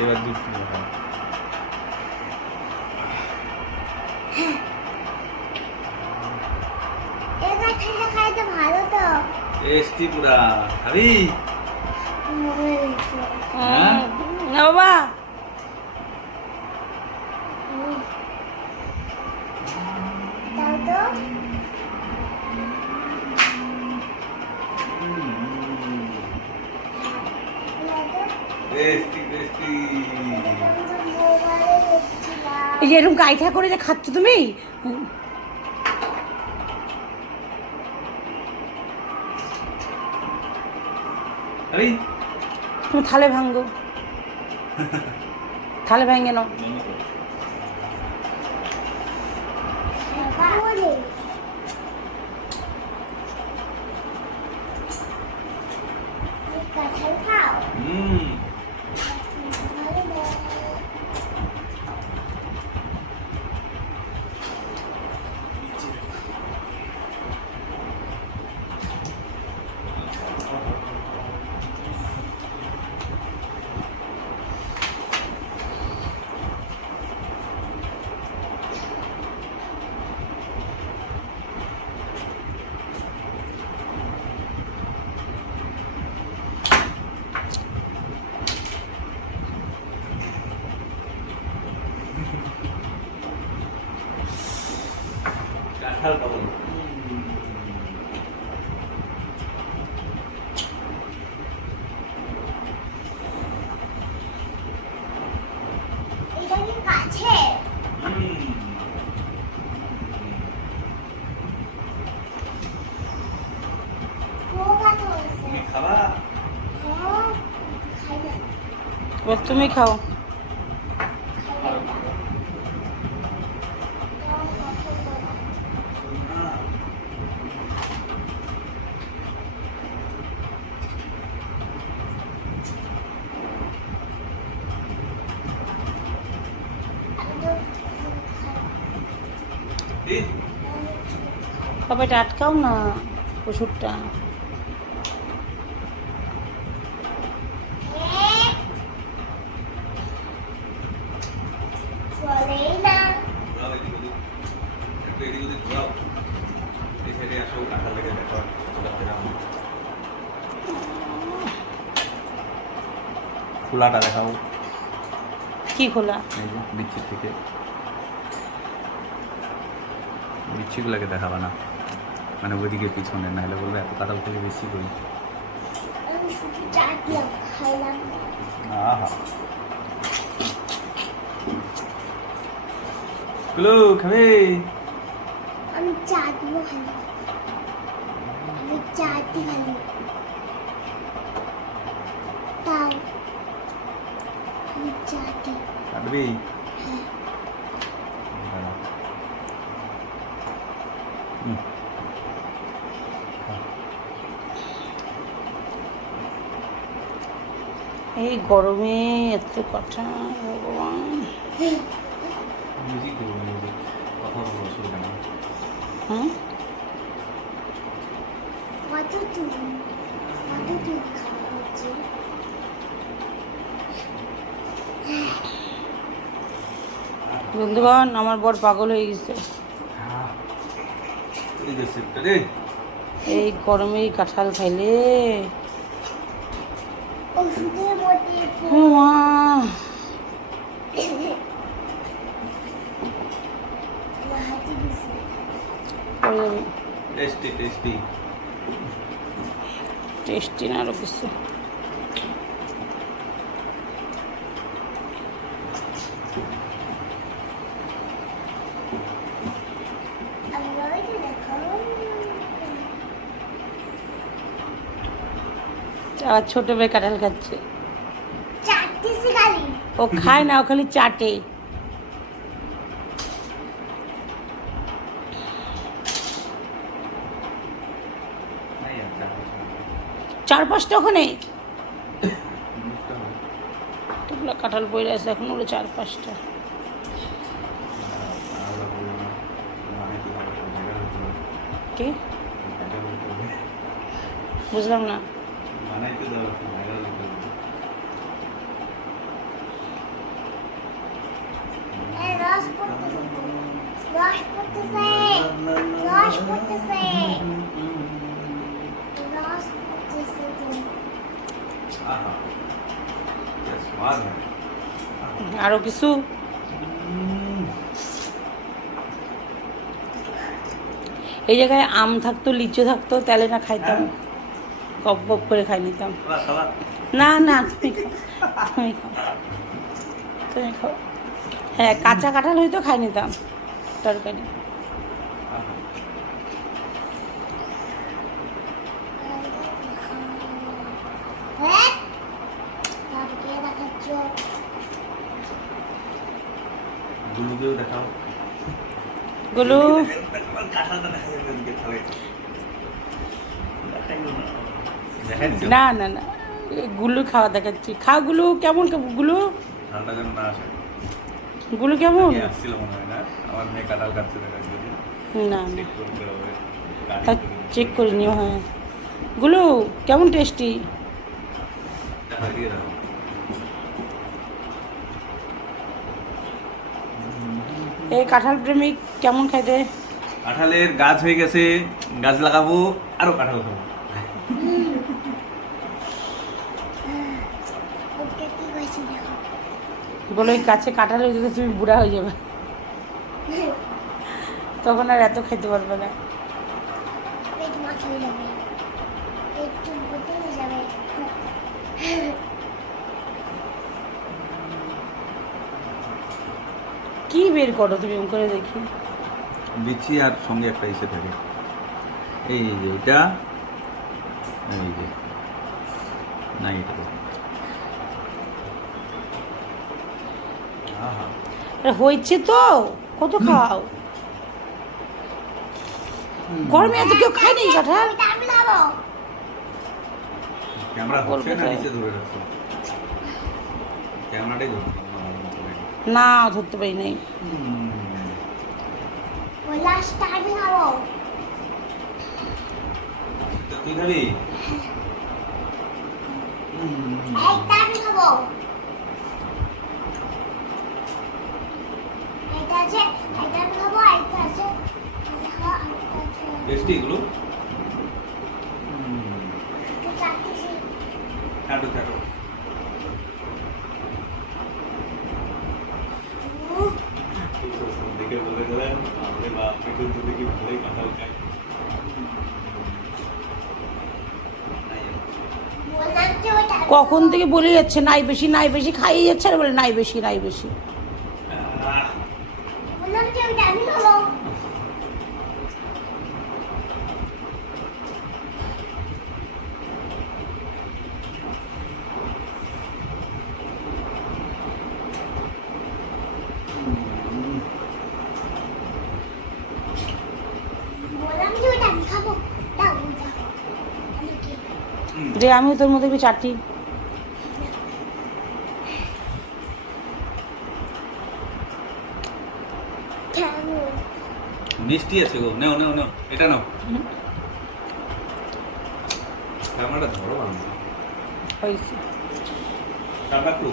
এবার দুধ দিয়ে খাও। এটা ঠান্ডা খাইতে ভালো তো। টেস্টি পুরা খাবি? না বাবা, দাও তো। Tasty tasty. এই যে এরকম গাইঠা করে যে খাচ্ছ তুমি, খাবি? তুমি থালে ভাঙ্গো, থালে ভেঙে নাও। কাঁঠাল খাও। হুম। কাঁঠাল পাবো। এটা কি কাছে? পোকা তো আছে। তুমি খাবা? হ্যাঁ, খাই না। এবার তুমি খাও। খাই না। দাও, কাঁঠাল দাও। আমি তো খাই। এই, বাবা এটা আটকাও না ওষুধটা। চলেই না। ঘোরাও এদিক ওদিক। একটু এদিক ওদিক ঘোরাও। এই সাইডে আসো, কাঁঠাল লেগে দেখো। খোলাটা দেখাও। কি খোলা? এই যে বিচ্ছির থেকে। বিচ্ছিগুলোকে দেখাবা না, মানে ওইদিকে পিছনে, নাহলে বলবে এত কাঁঠাল থেকে বেশি করি। আমি শুধু চাটলাম, খাইলাম না। আহা, গুলো খাবে? আমি চাটবো খালি। আমি চাটি খালি। তাও আমি চাটি। কাটবি? হ্যাঁ। দাঁড়া। হুম। এই গরমে এত কাঁঠাল, ভগবান। মিউজিক দেবো, মিউজিক। কথা বলবো, অসুবিধা নেই। হ্যাঁ, কতটুকু খাওয়া হচ্ছে? বন্ধুগণ, আমার বর পাগল হয়ে গেছে এই যে সিটটা রে। এই গরমে কাঁঠাল খাইলে। ওষুধের মধ্যে ও মা, হাতি দিছে। পড়ে যাবে। Tasty tasty. টেস্টি না আরো কিছু। আমি ওই যে দেখো। আর ছোট মেয়ে কাঁঠাল খাচ্ছে। চাটতেছি খালি। ও খায় না, ও খালি চাটে। নাই আর চার বছর। 4-5টা ওখানে টুকলা কাঁঠাল পড়ে আছে, এখন ওগুলো 4-5টা। কি বুঝলাম না। রস পড়তেছে রস পড়তেছে রস পড়তেছে আহা क्या स्वाद है আরো কিছু এই জায়গায় আম থাকতো, লিচু থাকতো, তাহলে না খাইতাম, কপ কপ করে খাই নিতাম। খালা খালা না না, তুমি খাও, তুমি খাও, তুমি খাও। হ্যাঁ, কাঁচা কাঁঠাল হয়তো খাই নিতাম তরকারি। হ্যাঁ তারপরে দেখাচ্ছ গুলুকেও দেখাও গুলু কাঁঠালটা দেখা যাবে এদিকে খাবে দেখাইলো না দেখাইছো না না না, গুলু খাওয়া দেখাচ্ছি। খাও গুলু, কেমন গুলু, ঠান্ডা যেন না আসে গুলু কেমন? আমি আসছিল মনে হয় না আমার মেয়ে কাঁঠাল কাটছে দেখা যদি না না, চেক করতে হবে তা চেক করে নিও। হ্যাঁ গুলু কেমন টেস্টি? দেখা দিয়ে দাও এই কাঁঠাল প্রেমিক কেমন খাইতে? কাঁঠালের গাছ হয়ে গেছে, গাছ লাগাবো, আরো কাঁঠাল খাবো। ওকে কি কইছি দেখো বলো এই গাছে কাঁঠাল হয়ে যেতে তুমি বুড়া হয়ে যাবে, তখন আর এত খেতে পারবে না। পেট মাছ হয়ে যাবে পেট চুপ হয়ে যাবে কি বের করো তুমি এম করে দেখি? বিচি আর সঙ্গে একটা ইসে থাকে, এই যে এটা, এই যে না এটা আহা আরে হয়েছে তো, কত খাও, গরমে এত কেউ খায়নি কাঁঠাল। আমি খাবো ক্যামেরা হচ্ছে না, নিচে ধরে রাখছো ক্যামেরাটাই ধরতে না ধরতে পারি নাই। ওই লাস্টটা আমি খাবো তুই খাবি এইটা আমি খাবো এটা আছে এটা আমি খাবো এটা আছে টেস্টি এগুলো একটু চাটছি ছাটো ছাটো দেখে বলে দিলেন আপনি বা আপনি কিন্তু দেখি ভালোই কাঁঠাল খাই বললাম যে ওটা কখন থেকে বলে যাচ্ছে নাই বেশি নাই বেশি, খাইয়ে যাচ্ছে আর বলে নাই বেশি নাই বেশি। বললাম যে ওটা আমি খাবো বললাম যে ওটা আমি খাবো দাও ওটা আমি কি যে আমিও তোর মতো একটু চাটি। কেন মিষ্টি আছে গো, নাও নাও নাও এটা নাও ক্যামেরাটা ধরো ভালো হয়েছে ঠান্ডা একটু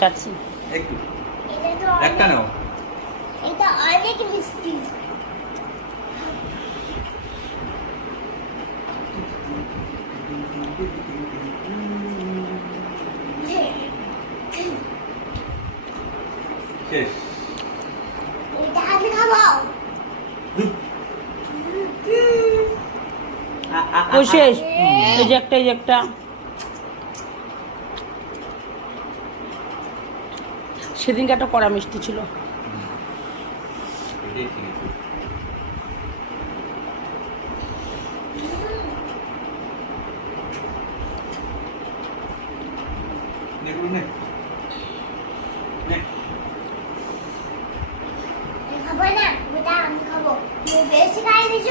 চাটছি। একটু এটা তো একটা নাও এটা অনেক মিষ্টি শেষ এটা আমি খাবো ওই শেষ, এই যে একটা, এই যে একটা। সেদিনকে একটা কড়া মিষ্টি ছিল। এটাই ঠিক আছে দেখুন নে নে আমি খাবো না ওটা আমি খাবো তুমি বেশি খাই দিছ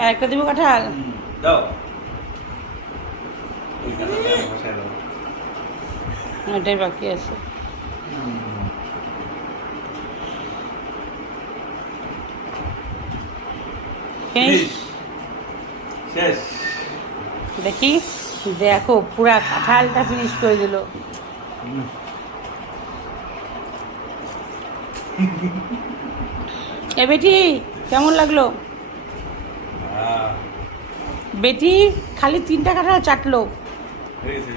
আর একটা দিব কাঁঠাল। দাও ওই কাঁঠালটা বসায় দাও এটাই বাকি আছে। শেষ ফিনিশ। শেষ দেখি, দেখো পুরা কাঁঠালটা ফিনিশ করে দিল। এ বেটি কেমন লাগলো? বেটি খালি 3টা কাঁঠাল চাটলো। হয়েছে